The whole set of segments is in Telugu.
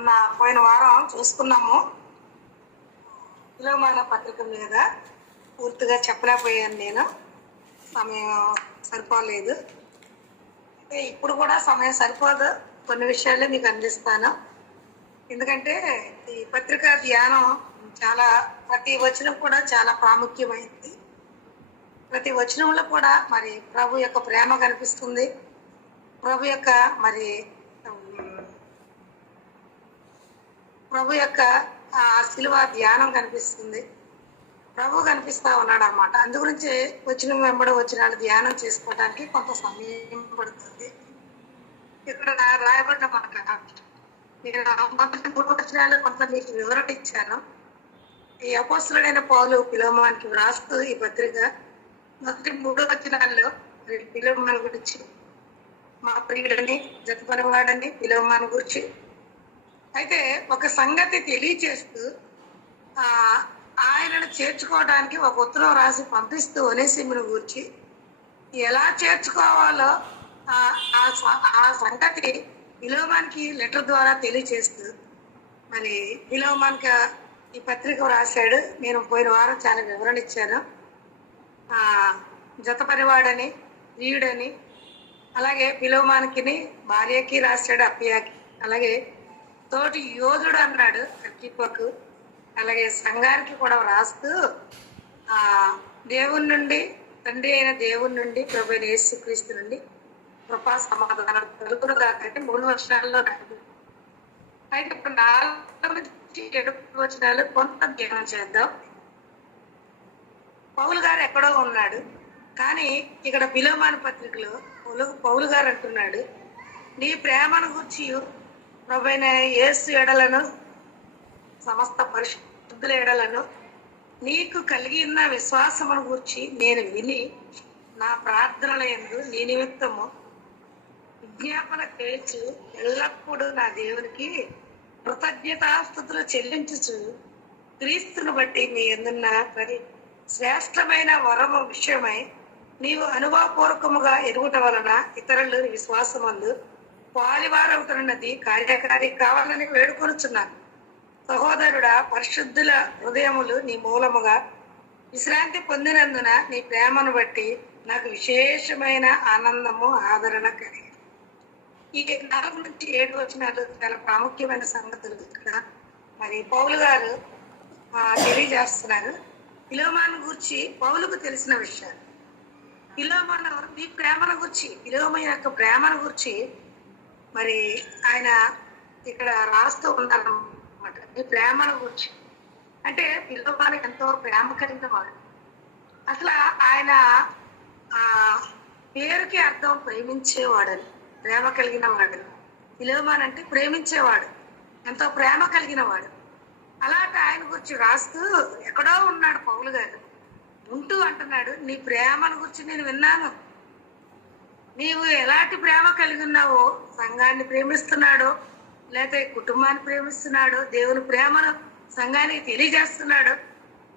మొన్న పోయిన వారం చూసుకున్నాము. విలోమాన పత్రిక మీద పూర్తిగా చెప్పలేకపోయాను, నేను సమయం సరిపోలేదు. అయితే ఇప్పుడు కూడా సమయం సరిపోదు, కొన్ని విషయాలే మీకు అందిస్తాను. ఎందుకంటే ఈ పత్రికా ధ్యానం చాలా, ప్రతి వచనం కూడా చాలా ప్రాముఖ్యమైంది. ప్రతి వచనంలో కూడా మరి ప్రభు యొక్క ప్రేమ కనిపిస్తుంది, ప్రభు యొక్క మరి ప్రభు యొక్క ఆ శిలువ ధ్యానం కనిపిస్తుంది, ప్రభు కనిపిస్తా ఉన్నాడు అన్నమాట. అందు గురించి వచ్చిన వెంబడి వచ్చిన ధ్యానం చేసుకోవడానికి కొంత సమయం పడుతుంది. ఇక్కడ రాయబడిన మాట నేను మొదటి 3 వచనాలు కొంత మీకు వివరణ ఇచ్చాను. ఈ అపోస్తలుడైన పౌలు ఫిలోమోనుకి వ్రాస్తూ ఈ పత్రిక మొదటి 3 వచనాల్లో ఫిలోమోను గురించి, మా ప్రియుడని జతపనివాడని ఫిలోమోను గురించి అయితే ఒక సంగతి తెలియచేస్తూ ఆయనను చేర్చుకోవడానికి ఒక ఉత్తరం రాసి పంపిస్తూ ఒనేసిమును గురించి ఎలా చేర్చుకోవాలో ఆ సంగతి ఫిలోమోనుకి లెటర్ ద్వారా తెలియచేస్తూ మరి ఫిలోమోనుకి ఈ పత్రిక రాశాడు. నేను పోయిన వారం చాలా వివరణ ఇచ్చాను. జతపనివాడని, ప్రియుడని, అలాగే ఫిలోమోనుకి భార్యకి రాశాడు, అప్పియాకి, అలాగే తోటి యోధుడు అన్నాడు అర్కిప్పకు, అలాగే సంఘానికి కూడా రాస్తూ దేవుని నుండి, తండ్రి అయిన దేవుని నుండి, ప్రభు అయిన యేసుక్రీస్తు నుండి కృపా సమాధానం కలుగును కాకంటే 3 వర్షాల్లో రాదు. అయితే ఇప్పుడు 4 నుంచి 7 వచనాలు కొంత ధ్యానం చేద్దాం. పౌలు గారు ఎక్కడో ఉన్నాడు, కానీ ఇక్కడ ఫిలోమోను పత్రికలో పౌలు గారు అంటున్నాడు, నీ ప్రేమను గురించి ప్రభువైన యేసు ఎడలను, సమస్త పరిశుద్ధుల ఎడలను నీకు కలిగిన విశ్వాసమును గురించి నేను విని నా ప్రార్థనల యందు నీ నిమిత్తము విజ్ఞాపన చేర్చు ఎల్లప్పుడూ నా దేవునికి కృతజ్ఞతాస్తుతులు చెల్లించుచు క్రీస్తును బట్టి మీ ఎందున్న ప్రతి శ్రేష్టమైన వరము విషయమై నీవు అనుభవపూర్వకముగా ఎరుగుట వలన ఇతరులు విశ్వాసమందు పాలివారవుతున్నది కార్యకారి కావాలని వేడుకొనుచున్నాను. సహోదరుడా, పరిశుద్ధుల హృదయములు నీ మూలముగా విశ్రాంతి పొందినందున నీ ప్రేమను బట్టి నాకు విశేషమైన ఆనందము, ఆదరణ కలిగి. ఈ 4 నుంచి 7 వచనాలు చాలా ప్రాముఖ్యమైన సంగతులు ఇక్కడ మరి పౌలు గారు తెలియజేస్తున్నారు. ఫిలోమోను గురించి పౌలుకు తెలిసిన విషయాలు, ఫిలోమోను నీ ప్రేమను గురించి, ఫిలోమోను యొక్క ప్రేమను గురించి మరి ఆయన ఇక్కడ రాస్తూ ఉన్నారన్నమాట. నీ ప్రేమను గురించి అంటే ఫిలోమోను ఎంతో ప్రేమ కలిగిన వాడు. అసలు ఆయన పేరుకి అర్థం ప్రేమించేవాడని, ప్రేమ కలిగిన వాడు. ఫిలోమోను అంటే ప్రేమించేవాడు, ఎంతో ప్రేమ కలిగిన వాడు. అలాంటి ఆయన గురించి రాస్తూ ఎక్కడో ఉన్నాడు పౌలు గారు, ఉంటూ అంటున్నాడు, నీ ప్రేమను గురించి నేను విన్నాను, నీవు ఎలాంటి ప్రేమ కలిగి ఉన్నావో, సంఘాన్ని ప్రేమిస్తున్నాడో, లేకపోతే కుటుంబాన్ని ప్రేమిస్తున్నాడో, దేవుని ప్రేమను సంఘానికి తెలియజేస్తున్నాడు,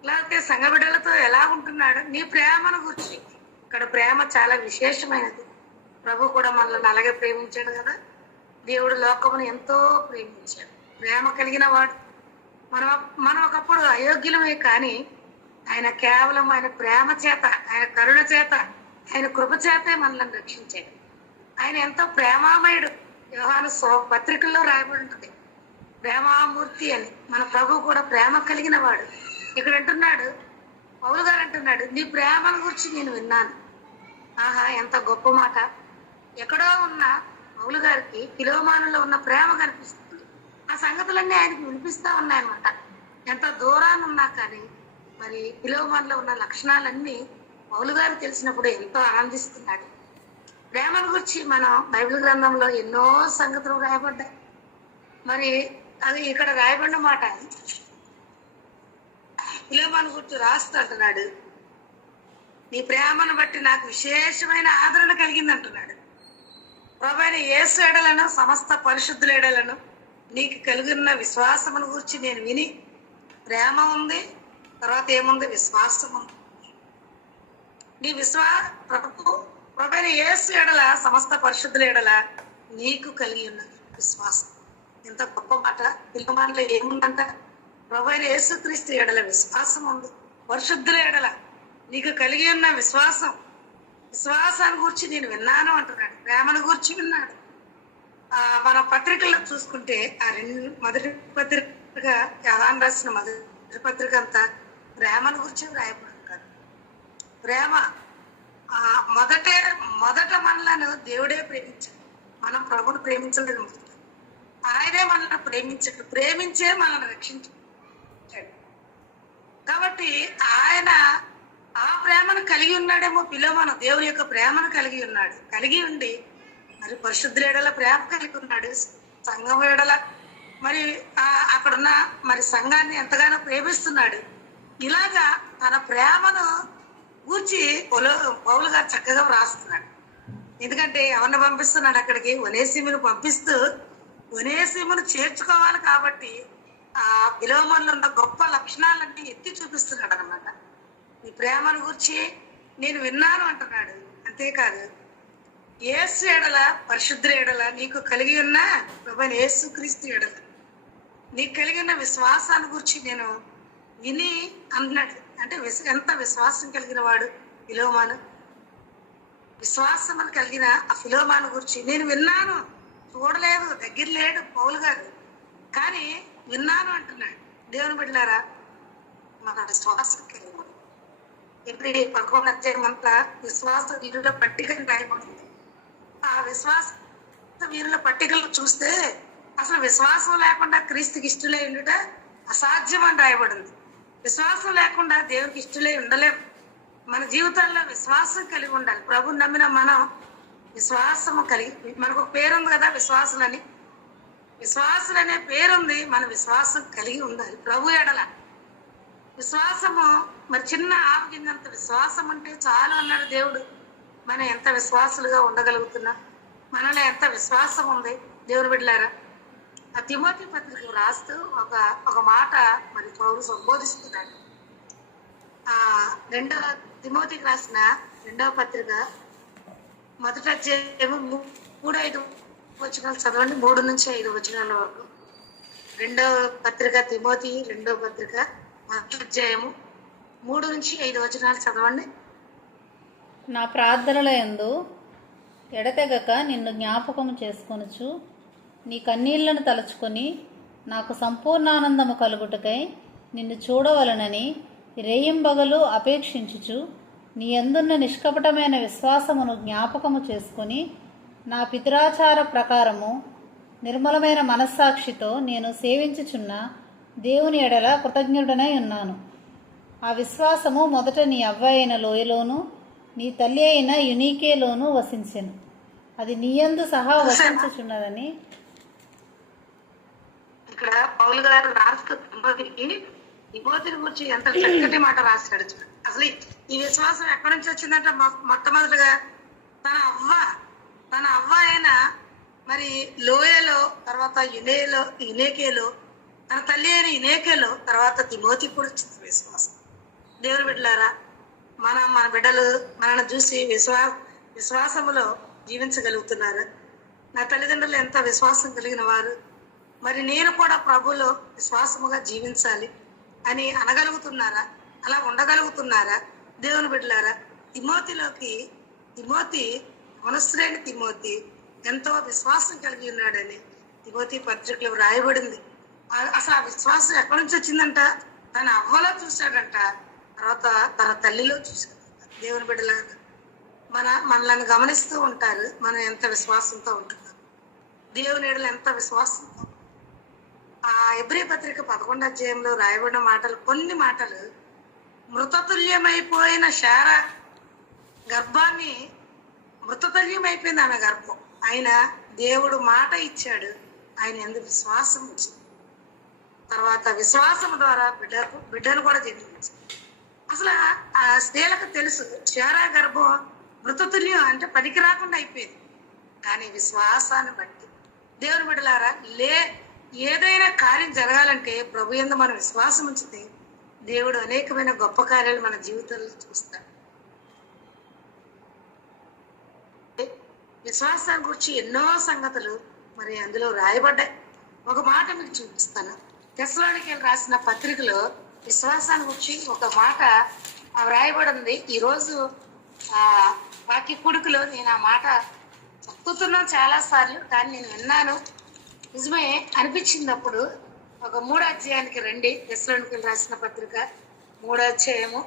లేకపోతే సంఘ బిడ్డలతో ఎలా ఉంటున్నాడు, నీ ప్రేమను గురించి. ఇక్కడ ప్రేమ చాలా విశేషమైనది. ప్రభు కూడా మనల్ని అలాగే ప్రేమించాడు కదా. దేవుడు లోకమును ఎంతో ప్రేమించాడు, ప్రేమ కలిగిన వాడు. మనం ఒకప్పుడు అయోగ్యులమే, కానీ ఆయన కేవలం ఆయన ప్రేమ చేత, ఆయన కరుణ చేత, ఆయన కృప చేతే మనల్ని రక్షించాడు. ఆయన ఎంతో ప్రేమామయుడు. యోహాను పత్రికల్లో రాయబడి ఉంటుంది ప్రేమామూర్తి అని. మన ప్రభు కూడా ప్రేమ కలిగిన వాడు. ఇక్కడ అంటున్నాడు, పౌలు గారు అంటున్నాడు, నీ ప్రేమను గురించి నేను విన్నాను. ఆహా, ఎంత గొప్ప మాట. ఎక్కడో ఉన్న పౌలు గారికి ఫిలోమోనులో ఉన్న ప్రేమ కనిపిస్తుంది. ఆ సంగతులన్నీ ఆయనకు వినిపిస్తా ఉన్నాయన్నమాట. ఎంత దూరాన్ని ఉన్నా కానీ మరి ఫిలోమోనులో ఉన్న లక్షణాలన్నీ పౌలు గారు తెలిసినప్పుడు ఎంతో ఆనందిస్తున్నాడు. ప్రేమను గురించి మనం బైబిల్ గ్రంథంలో ఎన్నో సంగతులు రాయబడ్డాయి. మరి అది ఇక్కడ రాయబడిన మాట. ఫిలోమోను గురించి రాస్తూ అంటున్నాడు, నీ ప్రేమను బట్టి నాకు విశేషమైన ఆదరణ కలిగింది అంటున్నాడు. ప్రభువైన యేసు ఎడలను, సమస్త పరిశుద్ధుల ఎడలను నీకు కలిగిన విశ్వాసమును గురించి నేను విని, ప్రేమ ఉంది, తర్వాత ఏముంది, విశ్వాసం ఉంది. నీ ప్రభువైన యేసు ఎడల, సమస్త పరిశుద్ధుల ఎడల నీకు కలిగి ఉన్న విశ్వాసం. ఎంత గొప్ప మాట. పిల్లమాటలో ఏముందంట? ప్రభువైన యేసుక్రీస్తు ఎడల విశ్వాసం ఉంది. పరిశుద్ధుల ఎడల నీకు కలిగి ఉన్న విశ్వాసాన్ని గురించి నేను విన్నాను అంటున్నాడు. ప్రేమను గురించి విన్నాడు. మన పత్రికల్లో చూసుకుంటే మొదటి పత్రిక యోహాను రాసిన మొదటి పత్రిక అంతా ప్రేమను గురించి రాయబడుతుంది. ప్రేమ మొదట మనలను దేవుడే ప్రేమించాడు. మనం ప్రభుని ప్రేమించలేదు. ఆయనే మనల్ని ప్రేమించే మనల్ని రక్షించాడు. కాబట్టి ఆయన ఆ ప్రేమను కలిగి ఉన్నాడేమో. పిల్లమాను దేవుని యొక్క ప్రేమను కలిగి ఉన్నాడు. కలిగి ఉండి మరి పరిశుద్ధుల ఎడల ప్రేమ కలిగి ఉన్నాడు. సంఘం ఎడల మరి అక్కడున్న మరి సంఘాన్ని ఎంతగానో ప్రేమిస్తున్నాడు. ఇలాగా తన ప్రేమను గూర్చి పౌలు గారు చక్కగా వ్రాస్తున్నాడు. ఎందుకంటే ఎవరిని పంపిస్తున్నాడు అక్కడికి? ఒనేసిమును పంపిస్తూ ఒనేసిమును చేర్చుకోవాలి కాబట్టి ఆ విలోమంలో ఉన్న గొప్ప లక్షణాలన్నీ ఎత్తి చూపిస్తున్నాడు అనమాట. ఈ ప్రేమను గురించి నేను విన్నాను అంటున్నాడు. అంతేకాదు, యేసు ఎడల పరిశుద్ధుల ఎడల నీకు కలిగి ఉన్న ప్రభువైన యేసుక్రీస్తు ఎడల నీకు కలిగి ఉన్న విశ్వాసాన్ని గురించి నేను విని అన్నాడు. అంటే ఎంత విశ్వాసం కలిగిన వాడు ఫిలోమాను. విశ్వాసం కలిగిన ఆ ఫిలోమాను గురించి నేను విన్నాను, చూడలేదు, దగ్గర లేడు పౌలు గారు, కానీ విన్నాను అంటున్నాడు. దేవుని బిడ్డలారా, మన విశ్వాసం కలిగిన ఇప్పుడు 11వ అధ్యాయం అంతా విశ్వాస వీరుల పట్టికని రాయబడింది. ఆ విశ్వాస వీరుల పట్టికలు చూస్తే అసలు విశ్వాసం లేకుండా క్రీస్తుకి ఇష్టలై ఉండుట అసాధ్యం అని రాయబడింది. విశ్వాసం లేకుండా దేవునికి ఇష్టలై ఉండలేము. మన జీవితాల్లో విశ్వాసం కలిగి ఉండాలి. ప్రభుని నమ్మిన మనం విశ్వాసము కలిగి, మనకు ఒక పేరుంది కదా విశ్వాసులని. విశ్వాసులు అనే పేరుంది. మన విశ్వాసం కలిగి ఉండాలి. ప్రభు ఎడల విశ్వాసము మరి చిన్న ఆవగింజంత విశ్వాసం అంటే చాలు అన్నాడు దేవుడు. మనం ఎంత విశ్వాసులుగా ఉండగలుగుతున్నా, మనలో ఎంత విశ్వాసం ఉంది దేవుని బిడ్డలారా. ఆ తిమోతి పత్రిక రాస్తూ ఒక మాట మరి పౌలు సంబోధిస్తున్నాడు. 2వ తిమోతికి రాసిన 2వ పత్రిక మొదటి అధ్యాయము 3-5 వచనాలు చదవండి. 3 నుంచి 5 వచనాల వరకు. 2వ పత్రిక తిమోతి 2వ పత్రిక మొదటి అధ్యాయము 3 నుంచి 5 వచనాలు చదవండి. నా ప్రార్థనల యందు ఎడతెగక నిన్ను జ్ఞాపకము చేసుకొనుచు నీ కన్నీళ్లను తలుచుకొని నాకు సంపూర్ణానందము కలుగుటకై నిన్ను చూడవలనని రేయింబగలు అపేక్షించుచు నీ యందున్న నిష్కపటమైన విశ్వాసమును జ్ఞాపకము చేసుకొని నా పితరాచార ప్రకారము నిర్మలమైన మనస్సాక్షితో నేను సేవించుచున్న దేవుని ఎడల కృతజ్ఞుడనై ఉన్నాను. ఆ విశ్వాసము మొదట నీ అవ్వ అయిన లోయలోను నీ తల్లి అయిన యునీకేలోను వసించెను. అది నీయందు సహా వసించుచున్నదని. ఇక్కడ పౌలు గారు రాస్తూ తిమోతిని గురించి ఎంత చక్కటి మాట రాశాడు. అసలు ఈ విశ్వాసం ఎక్కడి నుంచి వచ్చిందంటే మొట్టమొదటిగా తన అవ్వ అయిన మరి లోయలో, తర్వాత యునేకేలో, తన తల్లి అయిన యునేకేలో, తర్వాత తిమోతి కూడా వచ్చింది విశ్వాసం. దేవుని బిడ్డలారా, మన బిడ్డలు మనల్ని చూసి విశ్వాసములో జీవించగలుగుతున్నారు. నా తల్లిదండ్రులు ఎంత విశ్వాసం కలిగిన వారు, మరి నేను కూడా ప్రభులో విశ్వాసముగా జీవించాలి అని అనగలుగుతున్నారా? అలా ఉండగలుగుతున్నారా? దేవుని బిడ్డలారా, తిమోతి మనస్సులేని తిమోతి ఎంతో విశ్వాసం కలిగి ఉన్నాడని తిమోతి పత్రికలో రాయబడింది. అసలు ఆ విశ్వాసం ఎక్కడి నుంచి వచ్చిందంట? తన అవ్వలో చూశాడంట, తర్వాత తన తల్లిలో చూశాడు. దేవుని బిడ్డలారా, మనల్ని గమనిస్తూ ఉంటారు. మనం ఎంత విశ్వాసంతో ఉంటున్నాం, దేవుని ఎడల ఎంత విశ్వాసంతో. ఆ హెబ్రీ పత్రిక 11వ అధ్యాయంలో రాయబడిన మాటలు, కొన్ని మాటలు, మృతతుల్యమైపోయిన శారా గర్భాన్ని మృతతుల్యమైపోయింది ఆమె గర్భం. ఆయన దేవుడు మాట ఇచ్చాడు, ఆయన ఎందుకు విశ్వాసం వచ్చింది. తర్వాత విశ్వాసం ద్వారా బిడ్డను కూడా జన్మించింది. అసలు ఆ స్త్రీలకు తెలుసు శారా గర్భం మృతతుల్యం అంటే పనికి రాకుండా అయిపోయింది. కానీ విశ్వాసాన్ని బట్టి దేవుని బిడ్డలారా, ఏదైనా కార్యం జరగాలంటే ప్రభు యందు మనం విశ్వాసం ఉంచితే దేవుడు అనేకమైన గొప్ప కార్యాలు మన జీవితంలో చూస్తాడు. విశ్వాసాన్ని గురించి ఎన్నో సంగతులు మరి అందులో రాయబడ్డాయి. ఒక మాట మీకు చూపిస్తాను. తెస్సలోనికీయులకు రాసిన పత్రికలో విశ్వాసాన్ని గురించి ఒక మాట వ్రాయబడి ఉంది. ఈరోజు వాక్య కుడుకులో నేను ఆ మాట చదువుతున్నాను చాలా సార్లు, కానీ నేను విన్నాను, నిజమే అనిపించింది. అప్పుడు ఒక 3వ అధ్యాయానికి రండి. తెస్సలోనికీయులకు రాసిన పత్రిక 3వ అధ్యాయము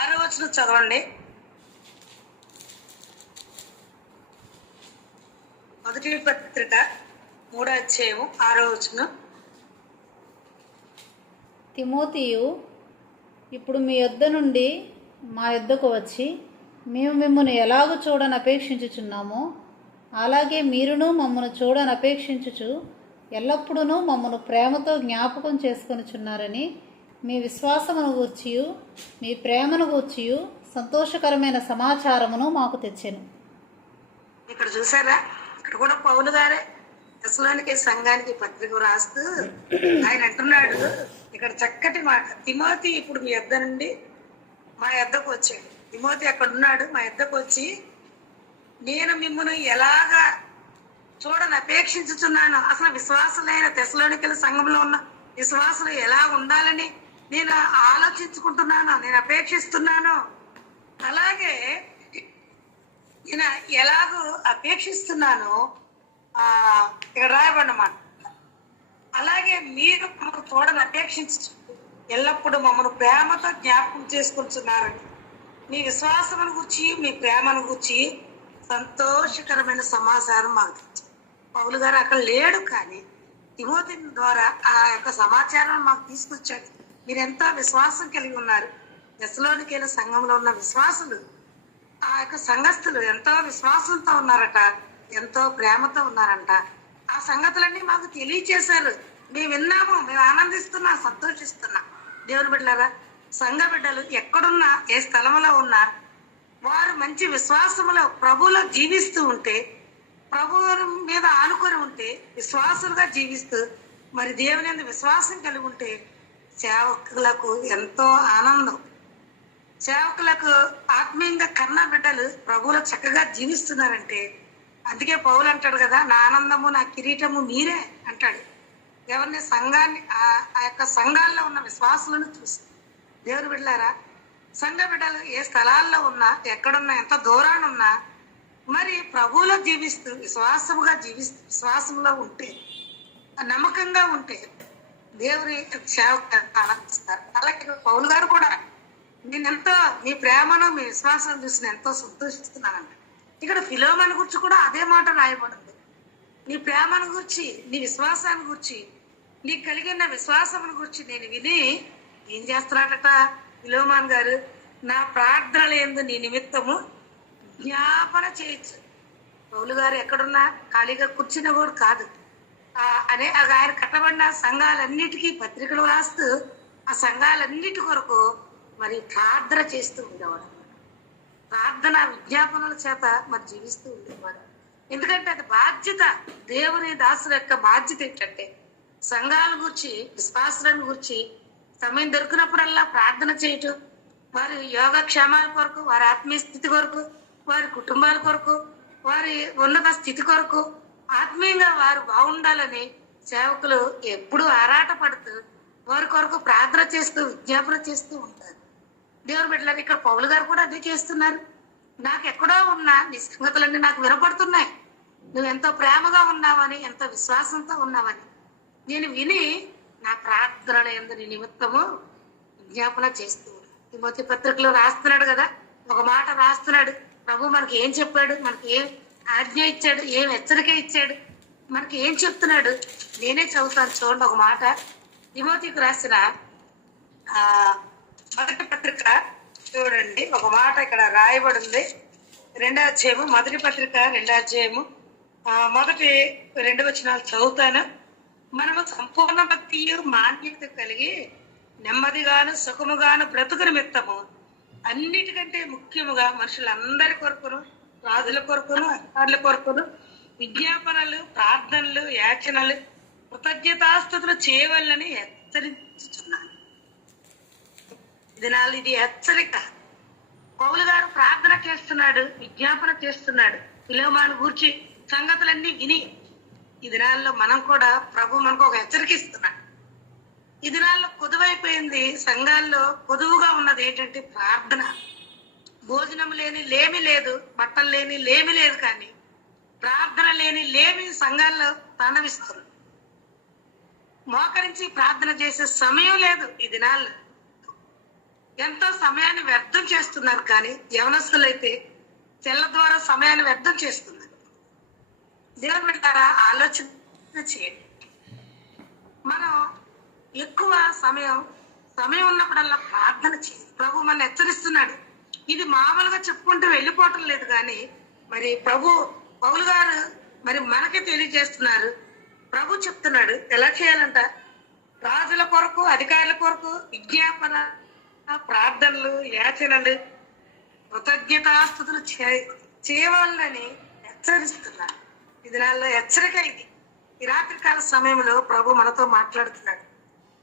6వ వచనం చదవండి. మొదటి పత్రిక 3వ అధ్యాయము 6వ వచనం. తిమోతియు ఇప్పుడు మీ యొద్ద నుండి మా యొద్దకు వచ్చి మేము మిమ్మల్ని ఎలాగూ చూడని అపేక్షించుచున్నామో అలాగే మీరును మమ్మను చూడని అపేక్షించుచు ఎల్లప్పుడూ మమ్మను ప్రేమతో జ్ఞాపకం చేసుకొనుచున్నారని మీ విశ్వాసమును గూర్చియు మీ ప్రేమను గూర్చియు సంతోషకరమైన సమాచారమును మాకు తెచ్చెను. ఇక్కడ చూసారా, ఇక్కడ కూడా పౌలు గారే తెస్సలోనికే సంఘానికి పత్రిక రాస్తూ ఆయన అంటున్నాడు ఇక్కడ చక్కటి మాట. తిమోతి ఇప్పుడు మీ యొద్ద నుండి మా యొద్దకు వచ్చాడు. తిమోతి అక్కడ ఉన్నాడు, మా యొద్దకు వచ్చి నేను మిమ్మల్ని ఎలాగా చూడని అపేక్షించుచున్నాను. అసలు విశ్వాసులైన తెస్సలోనికీయుల సంఘంలో ఉన్న విశ్వాసులు ఎలా ఉండాలని నేను ఆలోచించుకుంటున్నాను, నేను అపేక్షిస్తున్నాను. అలాగే నేను ఎలాగో అపేక్షిస్తున్నాను ఇక్కడ రాయబడినమాట. అలాగే మీరు మమ్మల్ని చూడని అపేక్షించు ఎల్లప్పుడూ మమ్మల్ని ప్రేమతో జ్ఞాపకం చేసుకుంటున్నారని మీ విశ్వాసమును గురించి మీ ప్రేమను గురించి సంతోషకరమైన సమాచారం మాకు తెచ్చారు. పౌలు గారు అక్కడ లేడు, కానీ తిమోతి ద్వారా ఆ యొక్క సమాచారం మాకు తీసుకొచ్చాడు. మీరు ఎంతో విశ్వాసం కలిగి ఉన్నారు. తెస్సలోనికీయుల సంఘంలో ఉన్న విశ్వాసులు, ఆ యొక్క సంఘస్థులు ఎంతో విశ్వాసంతో ఉన్నారట, ఎంతో ప్రేమతో ఉన్నారంట. ఆ సంగతులన్నీ మాకు తెలియచేశారు. మేము విన్నాము, మేము ఆనందిస్తున్నాం, సంతోషిస్తున్నాం. దేవుని బిడ్డలారా, సంఘ బిడ్డలు ఎక్కడున్నా ఏ స్థలంలో ఉన్నా వారు మంచి విశ్వాసములో ప్రభువులో జీవిస్తూ ఉంటే, ప్రభువు మీద ఆనుకొని ఉంటే, విశ్వాసులుగా జీవిస్తూ మరి దేవుని యందు విశ్వాసం కలిగి ఉంటే సేవకులకు ఎంతో ఆనందం. సేవకులకు ఆత్మీయంగా కన్న బిడ్డలు ప్రభువులో చక్కగా జీవిస్తున్నారంటే, అందుకే పౌలు అంటాడు కదా, నా ఆనందము నా కిరీటము మీరే అంటాడు. ఎవరిని సంఘాన్ని ఆ యొక్క సంఘాల్లో ఉన్న విశ్వాసులను చూసి. దేవుని బిడ్డలారా, సంఘ బిడ్డలు ఏ స్థలాల్లో ఉన్నా, ఎక్కడున్నా, ఎంత దూరాన్ని ఉన్నా మరి ప్రభువులో జీవిస్తూ విశ్వాసముగా జీవిస్తూ విశ్వాసంలో ఉంటే, నమ్మకంగా ఉంటే దేవుని సేవకు ఆనందిస్తారు. అలాగే పౌలు గారు కూడా నేనెంతో మీ ప్రేమను మీ విశ్వాసం చూసి నేను ఎంతో సంతోషిస్తున్నానంట. ఇక్కడ ఫిలోమోను గురించి కూడా అదే మాట రాయబడింది. నీ ప్రేమను గురించి, నీ విశ్వాసాన్ని గురించి, నీ కలిగిన విశ్వాసమును గురించి నేను విని ఏం చేస్తున్నాడట ఫిలోమోను గారు, నా ప్రార్థనలు యందు నీ నిమిత్తము జ్ఞాపన చేయొచ్చు. పౌలు గారు ఎక్కడున్నా ఖాళీగా కూర్చున్న కూడా కాదు. ఆయన కట్టబడిన సంఘాలన్నిటికీ పత్రికలు రాస్తూ ఆ సంఘాలన్నిటి కొరకు మరి ప్రార్థన చేస్తూ ఉండేవాడు. ప్రార్థన విజ్ఞాపనల చేత మరి జీవిస్తూ ఉండేవాడు. ఎందుకంటే అది బాధ్యత. దేవుని దాసుల యొక్క బాధ్యత ఏంటంటే సంఘాల గురించి, విశ్వాసాలను గురించి సమయం దొరికినప్పుడల్లా ప్రార్థన చేయటం, వారి యోగక్షేమాల కొరకు, వారి ఆత్మీయ స్థితి కొరకు, వారి కుటుంబాల కొరకు, వారి ఉన్నత స్థితి కొరకు, ఆత్మీయంగా వారు బాగుండాలని సేవకులు ఎప్పుడూ ఆరాటపడుతూ వారి కొరకు ప్రార్థన చేస్తూ విజ్ఞాపన చేస్తూ ఉంటారు. దేవుని బిడ్డలారా, ఇక్కడ పౌలు గారు కూడా అదే చేస్తున్నారు. నాకు ఎక్కడో ఉన్నా నీ సంగతులన్నీ నాకు వినపడుతున్నాయి. నువ్వు ఎంతో ప్రేమగా ఉన్నావని, ఎంతో విశ్వాసంతో ఉన్నావని నేను విని నా ప్రార్థనల యందు నీ నిమిత్తము విజ్ఞాపన చేస్తూ తిమోతి పత్రికలో రాస్తున్నాడు కదా, ఒక మాట రాస్తున్నాడు. ప్రభు మనకి ఏం చెప్పాడు, మనకి ఏం ఆజ్ఞ ఇచ్చాడు, ఏం హెచ్చరిక ఇచ్చాడు, మనకి ఏం చెప్తున్నాడు. నేనే చదువుతాను చూడండి ఒక మాట. తిమోతికి రాసిన మొదటి పత్రిక చూడండి, ఒక మాట ఇక్కడ రాయబడింది. 2వ అధ్యాయము, మొదటి పత్రిక 2వ అధ్యాయము మొదటి 2 వచనాలు చదువుతాను. మనము సంపూర్ణ భక్తియు మాన్యత కలిగి నెమ్మదిగాను సుఖముగాను బ్రతుకు నిమిత్తము అన్నిటికంటే ముఖ్యముగా మనుషులందరి కొరకును, రాజుల కొరకును, అధికారుల కొరకును విజ్ఞాపనలు, ప్రార్థనలు, యాచనలు, కృతజ్ఞతాస్తుతులు చేయవలని హెచ్చరించుచున్నాను. ఇది హెచ్చరిక. పౌలు గారు ప్రార్థన చేస్తున్నాడు, విజ్ఞాపన చేస్తున్నాడు. విలోమాను గూర్చి సంగతులన్నీ విని ఈ దినాల్లో మనం కూడా ప్రభు మనకు ఒక హెచ్చరిక ఇస్తున్నాడు. ఈ దినాల్లో కొదువైపోయింది, సంఘాల్లో కొదువుగా ఉన్నది ఏంటంటే ప్రార్థన. భోజనం లేని లేమి లేదు, బట్టలు లేని లేమి లేదు, కానీ ప్రార్థన లేని లేమి సంఘాల్లో తాండవిస్తుంది. మోకరించి ప్రార్థన చేసే సమయం లేదు ఈ దినాల్లో. ఎంతో సమయాన్ని వ్యర్థం చేస్తున్నారు, కానీ యవనస్తులైతే సెల్ల ద్వారా సమయాన్ని వ్యర్థం చేస్తున్నారు. దేవుని బిడ్డలారా, ఆలోచన చేయండి. మనం ఎక్కువ సమయం ఉన్నప్పుడల్లా ప్రార్థన చేయాలి. ప్రభు మన హెచ్చరిస్తున్నాడు. ఇది మామూలుగా చెప్పుకుంటూ వెళ్ళిపోవటం లేదు, కానీ మరి పౌలు గారు మరి మనకే తెలియజేస్తున్నారు. ప్రభు చెప్తున్నాడు ఎలా చేయాలంట. రాజుల కొరకు, అధికారుల కొరకు విజ్ఞాపన, ప్రార్థనలు, యాచనలు, కృతజ్ఞతాస్తుతులు చేయవాలని హెచ్చరిస్తున్నారు. ఈ దినాల్లో హెచ్చరిక ఇది. ఈ రాత్రికాల సమయంలో ప్రభు మనతో మాట్లాడుతున్నాడు,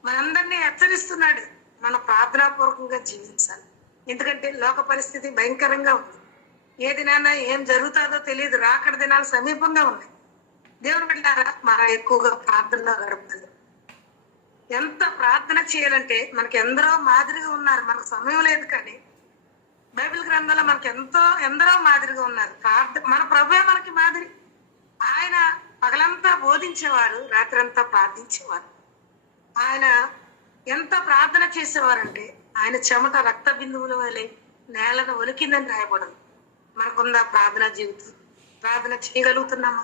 మనందరినీ హెచ్చరిస్తున్నాడు. మన ప్రార్థనాపూర్వకంగా జీవించాలి. ఎందుకంటే లోక పరిస్థితి భయంకరంగా ఉంది. ఏ దినాన ఏం జరుగుతుందో తెలియదు. రాకడ దినాలు సమీపంగా ఉన్నాయి. దేవుని బిడ్డలారా, మన ఎక్కువగా ప్రార్థనలో గడపాలి. ఎంత ప్రార్థన చేయాలంటే మనకి ఎందరో మాదిరిగా ఉన్నారు. మనకు సమయం లేదు, కానీ బైబిల్ గ్రంథంలో మనకి ఎందరో మాదిరిగా ఉన్నారు. మన ప్రభువే మనకి మాదిరి. ఆయన పగలంతా బోధించేవారు, రాత్రంతా ప్రార్థించేవారు. ఆయన ఎంత ప్రార్థన చేసేవారంటే ఆయన చెమట రక్త బిందువుల వలె నేలను ఒలికిందని రాయబడదు. మనకుందా ప్రార్థన జీవితం? ప్రార్థన చేయగలుగుతున్నామా?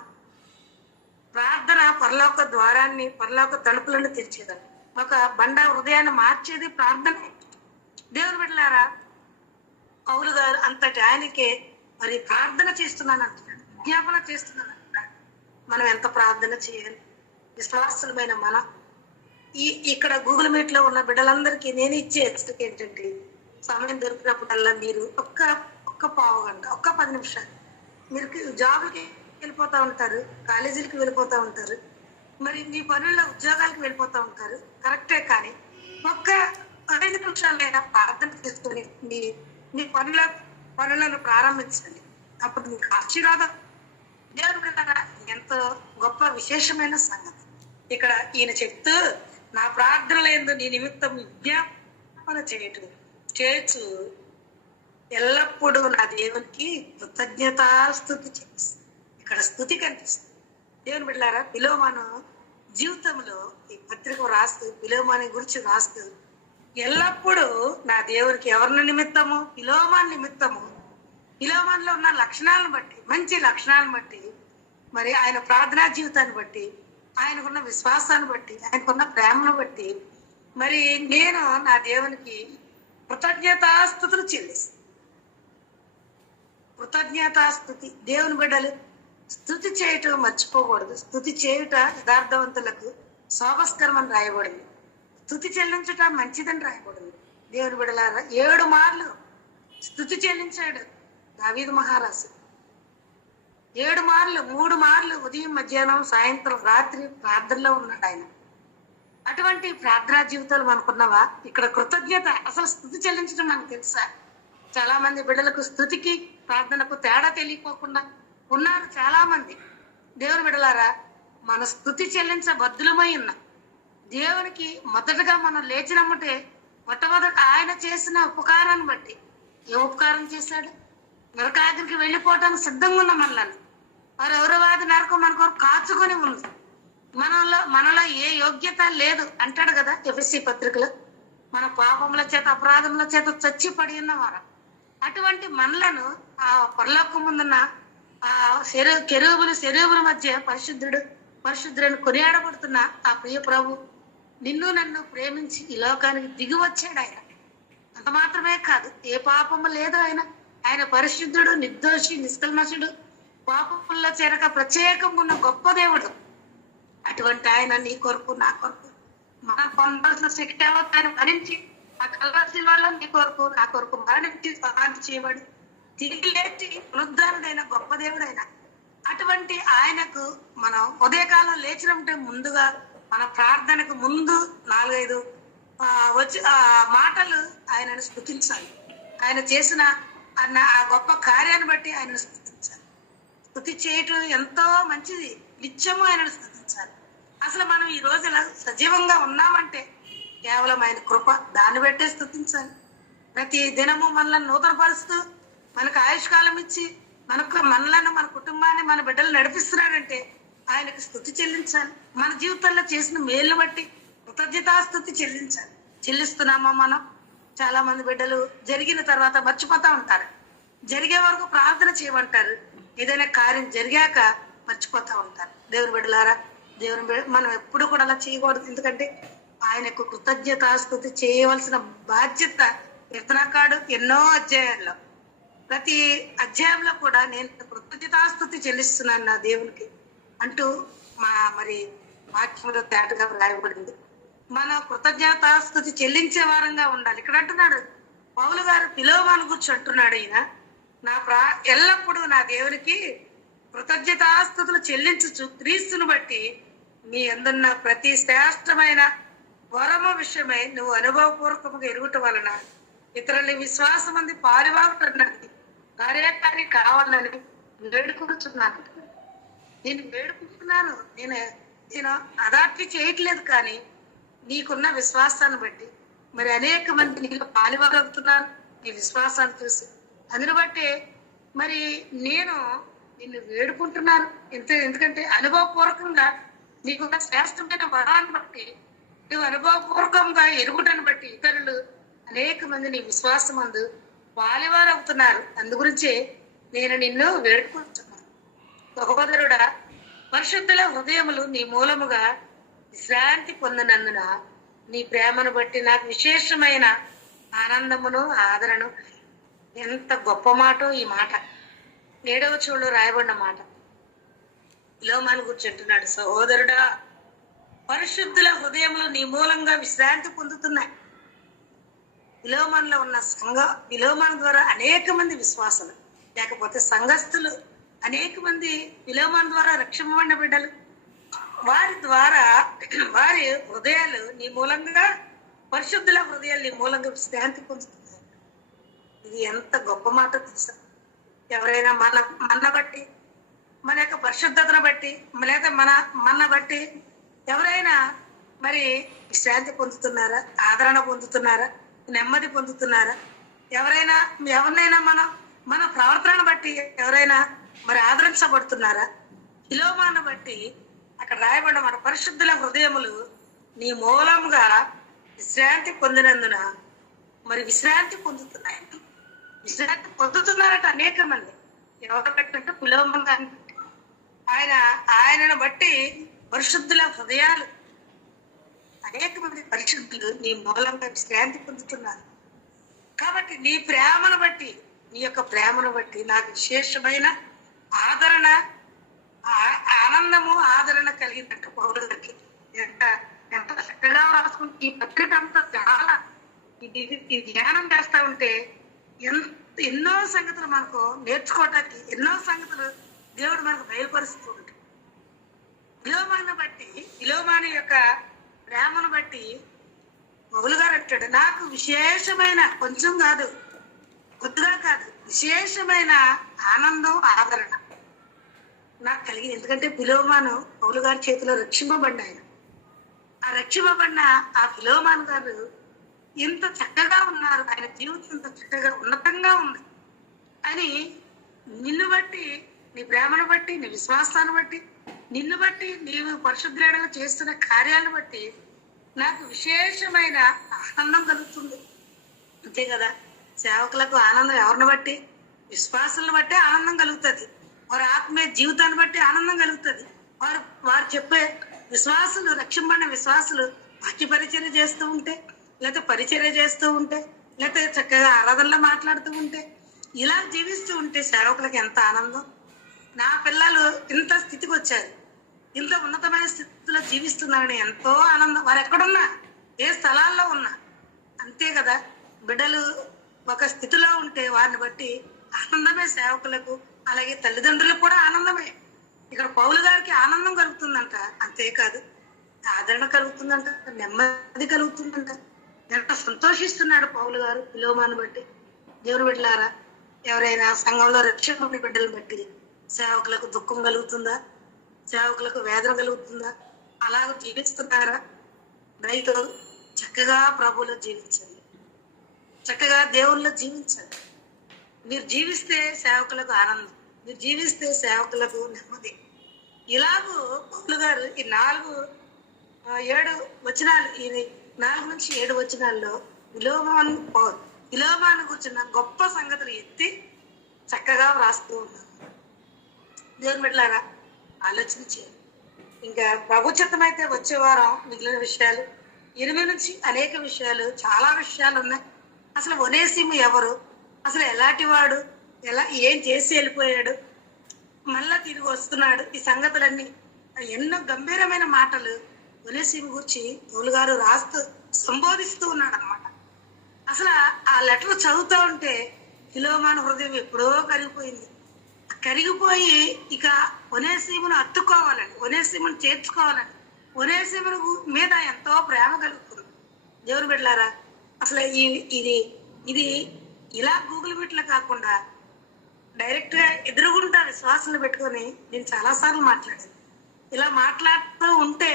ప్రార్థన పరలోక ద్వారాన్ని, పరలోక తలుపులను తెరిచేదాన్ని. ఒక బండ హృదయాన్ని మార్చేది ప్రార్థనే. దేవుని బిడ్డలారా, పౌలు గారు అంతటి ఆయనకే మరి ప్రార్థన చేస్తున్నాను అంటున్నాడు, విజ్ఞాపన చేస్తున్నాను అంటున్నాడు. మనం ఎంత ప్రార్థన చేయాలి? విశ్వాసులమైన మన ఇక్కడ గూగుల్ మీట్ లో ఉన్న బిడ్డలందరికీ నేను ఇచ్చే హెచ్చరిక ఏంటంటే, సమయం దొరికినప్పుడల్లా మీరు ఒక్క పావు గంట, 10 నిమిషాలు మీరు జాబ్లకి వెళ్ళిపోతూ ఉంటారు, కాలేజీలకి వెళ్ళిపోతూ ఉంటారు, మరి మీ పనుల్లో ఉద్యోగాలకు వెళ్ళిపోతూ ఉంటారు. కరెక్టే, కానీ 5 నిమిషాలైనా ప్రార్థన చేసుకొని మీ పనులను ప్రారంభించండి. అప్పుడు మీకు ఆశీర్వాదం. దేవుడు ఎంతో గొప్ప విశేషమైన సంగతి. ఇక్కడ ఈయన చెప్తూ, నా ప్రార్థనలు ఎందు నీ నిమిత్తం విజ్ఞాపన చేయొచ్చు ఎల్లప్పుడూ నా దేవునికి కృతజ్ఞతాస్తుతి చేసి. ఇక్కడ స్తుతి కనిపిస్తుంది. దేవుని బిడ్డలారా, పిలోమాను జీవితంలో ఈ పత్రిక రాస్తూ, పిలోమాని గురించి రాస్తూ, ఎల్లప్పుడూ నా దేవునికి ఎవరిని నిమిత్తము? పిలోమాని నిమిత్తము. పిలోమాన్లో ఉన్న లక్షణాలను బట్టి, మంచి లక్షణాలను బట్టి, మరి ఆయన ప్రార్థనా జీవితాన్ని బట్టి, ఆయనకున్న విశ్వాసాన్ని బట్టి, ఆయనకున్న ప్రేమను బట్టి, మరి నేను నా దేవునికి కృతజ్ఞతాస్తుతులు చెల్లిస్తాను. కృతజ్ఞతాస్తుతి. దేవుని బిడ్డలు స్తుతి చేయటం మర్చిపోకూడదు. స్తుతి చేయుట యథార్థవంతులకు శోభస్కరమని రాయబడింది. స్తుతి చెల్లించుట మంచిదని రాయబడింది. దేవుని బిడ్డలారా, 7 మార్లు స్తుతి చెల్లించాడు దావీదు మహారాజు. 7 మార్లు, 3 మార్లు ఉదయం, మధ్యాహ్నం, సాయంత్రం, రాత్రి ప్రార్థనలో ఉన్నాడు ఆయన. అటువంటి ప్రార్థనా జీవితాలు మనకున్నవా? ఇక్కడ కృతజ్ఞత, అసలు స్తుతి చెల్లించడం మనకు తెలుసా? చాలా మంది బిడ్డలకు స్తుతికి ప్రార్థనకు తేడా తెలియకోకుండా ఉన్నారు చాలా మంది. దేవుని బిడ్డలారా, మన స్తుతి చెల్లించ బద్దులమై ఉన్నాం. దేవునికి మొదటగా మనం లేచినమ్మటే మొట్టమొదట ఆయన చేసిన ఉపకారాన్ని బట్టి, ఏ ఉపకారం చేశాడు? నరకాగ్రికి వెళ్ళిపోవటానికి సిద్ధంగా ఉన్న మనల్ని ఎవరవాది నరకం మన కొరకు కాచుకొని ఉంది. మనలో ఏ యోగ్యత లేదు అంటాడు కదా ఎఫెసీ పత్రికలో. మన పాపముల చేత, అపరాధముల చేత చచ్చి పడి ఉన్నవారు. అటువంటి మనలను ఆ పరలోకం ముందున్న ఆ శరీరుల మధ్య పరిశుద్ధులను కొనియాడబడుతున్న ఆ ప్రియ ప్రభు నిన్ను నన్ను ప్రేమించి ఈ లోకానికి దిగి వచ్చాడు. ఆయన అంత మాత్రమే కాదు, ఏ పాపము లేదు. ఆయన పరిశుద్ధుడు, నిర్దోషి, నిష్కల్మషుడు, పాపముల్లో చేరక ప్రత్యేకంగా ఉన్న గొప్ప దేవుడు. అటువంటి ఆయన నీ కొరకు, నా కొరకు, మనం పొందాల్సిన శిక్షావతాన్ని భరించి ఆ కల్వరి వల్ల నీ కొరకు, నా కొరకు మరణించి సమాధి చేయబడి తిరిగి లేచి పునరుద్ధరణుడైన గొప్ప దేవుడైన అటువంటి ఆయనకు మనం ఉదయకాలం లేచినట్టే ముందుగా మన ప్రార్థనకు ముందు 4-5 మాటలు ఆయనను స్తుతించాలి. ఆయన చేసిన ఆ గొప్ప కార్యాన్ని బట్టి ఆయనను స్తుతించాలి. స్తుతి చేయటం ఎంతో మంచిది. నిత్యము ఆయనను స్తుతించాలి. అసలు మనం ఈ రోజు ఇలా సజీవంగా ఉన్నామంటే కేవలం ఆయన కృప. దాన్ని బట్టే స్తుతించాలి. ప్రతి దినము మనల్ని నూతనపరుస్తూ మనకు ఆయుష్కాలం ఇచ్చి మనలను మన కుటుంబాన్ని మన బిడ్డలు నడిపిస్తున్నాడంటే ఆయనకు స్తుతి చెల్లించాలి. మన జీవితంలో చేసిన మేలు బట్టి కృతజ్ఞతాస్తుతి చెల్లించాలి. చెల్లిస్తున్నామా మనం? చాలా మంది బిడ్డలు జరిగిన తర్వాత మర్చిపోతా ఉంటారు. జరిగే వరకు ప్రార్థన చేయమంటారు. ఏదైనా కార్యం జరిగాక మర్చిపోతా ఉంటారు. దేవుని బిడ్డలారా, మనం ఎప్పుడు కూడా అలా చేయకూడదు. ఎందుకంటే ఆయనకు కృతజ్ఞతాస్తుతి చేయవలసిన బాధ్యత కీర్తనకారుడు ఎన్నో అధ్యాయాల్లో, ప్రతి అధ్యాయంలో కూడా నేను కృతజ్ఞతాస్తుతి చెల్లిస్తున్నాను నా దేవునికి అంటూ మరి వాక్యంలో తేటగా రాయబడింది. మన కృతజ్ఞతాస్తుతి చెల్లించే వారంగా ఉండాలి. ఇక్కడ అంటున్నాడు పౌలు గారు ఫిలోమోను గురించి అంటున్నాడు, ఈయన ఎల్లప్పుడూ నా దేవునికి కృతజ్ఞతాస్తుతులు చెల్లించుచు క్రీస్తును బట్టి నీ అందున్న ప్రతి శ్రేష్టమైన వరము విషయమై నువ్వు అనుభవపూర్వకంగా ఎరుగుట వలన ఇతరులని విశ్వాసం అంది పారివాగుతున్నది కార్యకారి కావాలని వేడుకుంటున్నాను. నేను వేడుకుంటున్నాను. నేను అదాప్తి చేయట్లేదు, కానీ నీకున్న విశ్వాసాన్ని బట్టి మరి అనేక మంది నీలో పాలివాగలుగుతున్నారు నీ విశ్వాసాన్ని చూసి. అందుని బట్టి మరి నేను నిన్ను వేడుకుంటున్నాను. ఎందుకంటే అనుభవపూర్వకంగా నీకున్న శ్రేష్టమైన వరాన్ని బట్టి నువ్వు అనుభవపూర్వకంగా ఎరుగుటను బట్టి ఇతరులు అనేక మంది నీ విశ్వాసం అందు పాలివారు అవుతున్నారు. అందు గురించే నేను నిన్ను వేడుకుంటున్నాను. సహోదరుడా, పరిశుద్ధుల హృదయములు నీ మూలముగా విశ్రాంతి పొందినందున నీ ప్రేమను బట్టి నాకు విశేషమైన ఆనందమును ఆదరణను. ఎంత గొప్ప మాటో ఈ మాట. 7వ వచనంలో రాయబడిన మాట. ఫిలోమోను గురించి అంటున్నాడు, సహోదరుడా, పరిశుద్ధుల హృదయములు నీ మూలంగా విశ్రాంతి పొందుతున్నాయి. ఫిలోమోనులో ఉన్న ఫిలోమోను ద్వారా అనేక మంది విశ్వాసులు, లేకపోతే సంఘస్థులు అనేక మంది ఫిలోమోను ద్వారా రక్షింపబడిన బిడ్డలు, వారి ద్వారా వారి హృదయాలు నీ మూలంగా, పరిశుద్ధుల హృదయాలు నీ మూలంగా విశ్రాంతి పొందుతున్నాయి. ఇది ఎంత గొప్ప మాట తెలుసా? ఎవరైనా మన బట్టి, మన యొక్క పరిశుద్ధతను బట్టి, లేదా మన బట్టి ఎవరైనా మరి విశ్రాంతి పొందుతున్నారా? ఆదరణ పొందుతున్నారా? నెమ్మది పొందుతున్నారా? ఎవరినైనా మన ప్రవర్తనను బట్టి ఎవరైనా మరి ఆదరించబడుతున్నారా? ఫిలోమోను బట్టి అక్కడ రాయబడిన మన పరిశుద్ధుల హృదయములు నీ మూలంగా విశ్రాంతి పొందినందున మరి విశ్రాంతి పొందుతున్నాయి. విశ్రాంతి పొందుతున్నారట అనేక మంది. ఎవరు బట్టి? ఫిలోమోను గారిని బట్టి. ఆయనను బట్టి పరిశుద్ధుల హృదయాలు అనేక మంది పరిశుద్ధులు నీ మూలంగా విశ్రాంతి పొందుతున్నారు. కాబట్టి నీ ప్రేమను బట్టి, నీ యొక్క ప్రేమను బట్టి నాకు విశేషమైన ఆదరణ, ఆనందము, ఆదరణ కలిగిందంట పౌరులకి. ఎంత చక్కగా రాసుకుంటే ఈ పత్రిక అంతా చాలా ఇది ధ్యానం చేస్తా ఉంటే ఎన్నో సంగతులు మనకు నేర్చుకోవటానికి, ఎన్నో సంగతులు దేవుడు మనకు బయలుపరుస్తూ ఉంటాడు. ఫిలోమోను యొక్క ప్రేమను బట్టి పౌలు గారు అంటాడు, నాకు విశేషమైన, కొంచెం కాదు, కొద్దిగా కాదు, విశేషమైన ఆనందం, ఆదరణ నాకు కలిగింది. ఎందుకంటే ఫిలోమోను పౌలు గారి చేతిలో రక్షింపబడిన ఆయన. ఆ రక్షింపబడిన ఆ ఫిలోమోను గారు ఎంత చక్కగా ఉన్నారు, ఆయన జీవితం ఎంత చక్కగా ఉన్నతంగా ఉంది అని నిన్ను బట్టి, నీ ప్రేమను బట్టి, నీ విశ్వాసాన్ని బట్టి, నిన్ను బట్టి, నీవు పరిశుద్ధులుగా చేస్తున్న కార్యాలను బట్టి నాకు విశేషమైన ఆనందం కలుగుతుంది. అంతే కదా, సేవకులకు ఆనందం ఎవరిని బట్టి? విశ్వాసాలను బట్టి ఆనందం కలుగుతుంది. వారి ఆత్మీయ జీవితాన్ని బట్టి ఆనందం కలుగుతుంది. వారు చెప్పే విశ్వాసులు, రక్షింపబడిన విశ్వాసులు వాక్య పరిచర్య చేస్తూ ఉంటే, లేకపోతే పరిచర్య చేస్తూ ఉంటే, లేకపోతే చక్కగా ఆరాధనలో మాట్లాడుతూ ఉంటే, ఇలా జీవిస్తూ ఉంటే సేవకులకు ఎంత ఆనందం. నా పిల్లలు ఇంత స్థితికి వచ్చారు, ఇంత ఉన్నతమైన స్థితిలో జీవిస్తున్నారని ఎంతో ఆనందం. వారు ఎక్కడున్నా, ఏ స్థలాల్లో ఉన్నా అంతే కదా. బిడ్డలు ఒక స్థితిలో ఉంటే వారిని బట్టి ఆనందమే సేవకులకు, అలాగే తల్లిదండ్రులకు కూడా ఆనందమే. ఇక్కడ పౌలు గారికి ఆనందం కలుగుతుందంట. అంతేకాదు, ఆదరణ కలుగుతుందంట, నెమ్మది కలుగుతుందంట. ఎంత సంతోషిస్తున్నాడు పౌలు గారు ఫిలోమోను బట్టి. దేవుని బిడ్డలారా, ఎవరైనా సంఘంలో రక్షణ బిడ్డలను బట్టి సేవకులకు దుఃఖం కలుగుతుందా? సేవకులకు వేదన కలుగుతుందా? అలాగ జీవిస్తున్నారా? రైతు చక్కగా ప్రభువులో జీవించండి, చక్కగా దేవుళ్ళలో జీవించండి. మీరు జీవిస్తే సేవకులకు ఆనందం, మీరు జీవిస్తే సేవకులకు నెమ్మది. ఇలాగూ పౌలు గారు ఈ 7 వచనాలు, ఈ 4 నుంచి 7 వచనాల్లో విలోమాను కూర్చున్న గొప్ప సంగతులు ఎత్తి చక్కగా వ్రాస్తూ ఉన్నారు. దేవుని బిడ్డలారా, ఆలోచన చేయండి. ఇంకా ప్రభుత్వమైతే వచ్చే వారం మిగిలిన విషయాలు 8 నుంచి అనేక విషయాలు, చాలా విషయాలు ఉన్నాయి. అసలు ఒనేసిము ఎవరు, అసలు ఎలాంటి వాడు, ఏం చేసి వెళ్ళిపోయాడు, మళ్ళా తిరిగి వస్తున్నాడు, ఈ సంగతులన్నీ ఎన్నో గంభీరమైన మాటలు ఒనేసిము గురించి పౌలు గారు రాస్తూ సంబోధిస్తూ ఉన్నాడు అనమాట. అసలు ఆ లెటర్ చదువుతూ ఉంటే ఫిలోమాను హృదయం ఎప్పుడో కరిగిపోయింది. కరిగిపోయి ఇక ఒనేసిమును అత్తుకోవాలని, ఒనేసిమును చేర్చుకోవాలని, ఒనేసిమును మీద ఎంతో ప్రేమ కలుగుతుంది. దేవుని బిడ్డలారా, అసలు ఇది ఇలా గూగుల్ మీట్లో కాకుండా డైరెక్ట్ గా ఎదురుగుంటా విశ్వాసాలు పెట్టుకొని నేను చాలాసార్లు మాట్లాడాను. ఇలా మాట్లాడుతూ ఉంటే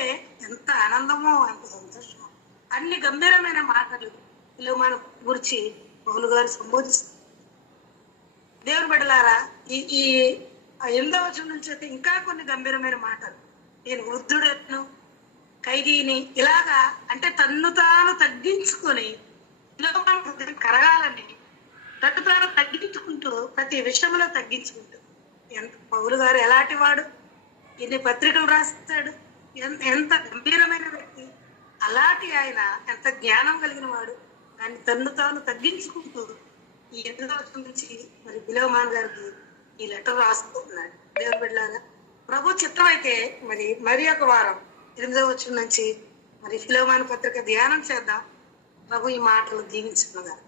ఎంత ఆనందమో, ఎంత సంతోషమో. అన్ని గంభీరమైన మాటలు ఫిలోమాను గురించి పౌలు గారు సంబోధిస్తారు. దేవుని బిడ్డలారా, ఈ 8వ వచనం నుంచి అయితే ఇంకా కొన్ని గంభీరమైన మాటలు. నేను వృద్ధుడను, ఖైదీని, ఇలాగా అంటే తన్ను తాను తగ్గించుకొని ఫిలోమాను హృదయం కరగాలని తను తాను తగ్గించుకుంటూ, ప్రతి విషయంలో తగ్గించుకుంటూ, ఎంత పౌలు గారు ఎలాంటి వాడు, ఎన్ని పత్రికలు రాస్తాడు, ఎంత గంభీరమైన వ్యక్తి, అలాంటి ఆయన ఎంత జ్ఞానం కలిగిన వాడు. ఆయన తన్ను తాను తగ్గించుకుంటూ ఈ 8వ వచనం నుంచి మరి ఫిలోమాను గారికి ఈ లెటర్ రాస్తున్నాడు. దేవుని బిడ్డలారా, ప్రభు చిత్రం అయితే మరి ఒక వారం 8వ వచనం నుంచి మరి ఫిలోమాను పత్రిక ధ్యానం చేద్దాం. ప్రభు ఈ మాటలు దీవించుకున్నారు.